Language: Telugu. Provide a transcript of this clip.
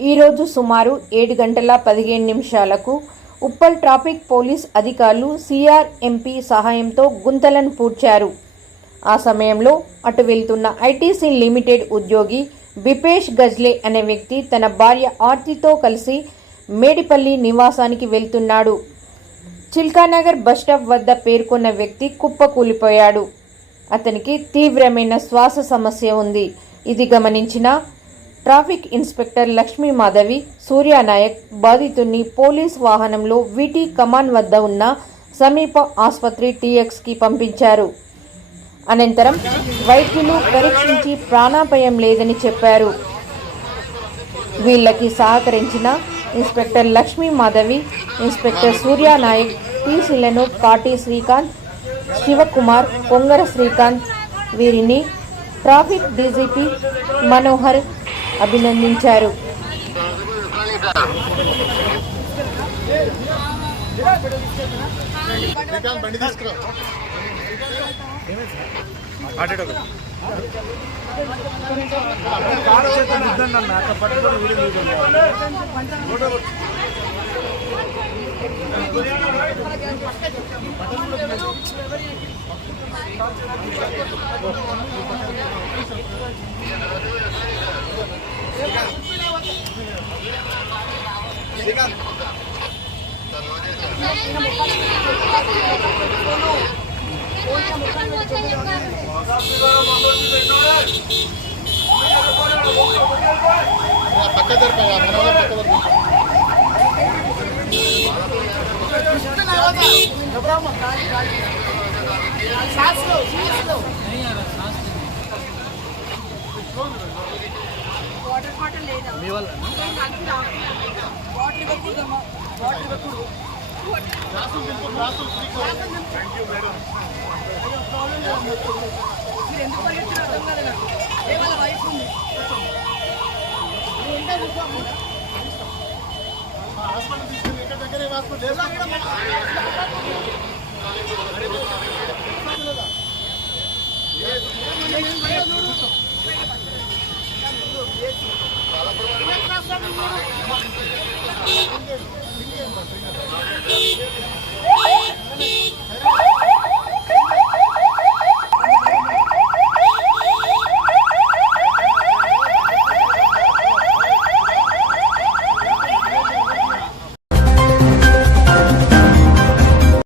ఈరోజు సుమారు 7:15 ఉప్పల్ ట్రాఫిక్ పోలీస్ అధికారులు సిఆర్ఎంపీ సహాయంతో గుంతలను పూడ్చారు. ఆ సమయంలో అటు వెళ్తున్న ఐటీసీ లిమిటెడ్ ఉద్యోగి బిపేష్ గజ్లే అనే వ్యక్తి తన భార్య ఆర్తితో కలిసి మేడిపల్లి నివాసానికి వెళ్తున్నాడు. చిల్కానగర్ బస్టాప్ వద్ద పేర్కొన్న వ్యక్తి కుప్పకూలిపోయాడు. అతనికి తీవ్రమైన శ్వాస సమస్య ఉంది. ఇది గమనించిన ట్రాఫిక్ ఇన్స్పెక్టర్ లక్ష్మీ మాధవి, సూర్యానాయక్ బాధితుడిని పోలీస్ వాహనంలో వీటీ కమాన్ వద్ద ఉన్న సమీప ఆసుపత్రి టీఎక్స్కి పంపించారు. అనంతరం వైద్యులు పరీక్షించి ప్రాణాపాయం లేదని చెప్పారు. వీళ్ళకి సహకరించిన ఇన్స్పెక్టర్ లక్ష్మీ మాధవి, ఇన్స్పెక్టర్ సూర్యానాయక్, టీసీలను కాటి శ్రీకాంత్, శివకుమార్, పొంగర శ్రీకాంత్ వీరిని ట్రాఫిక్ డీజీపీ మనోహర్ అభినందించారు.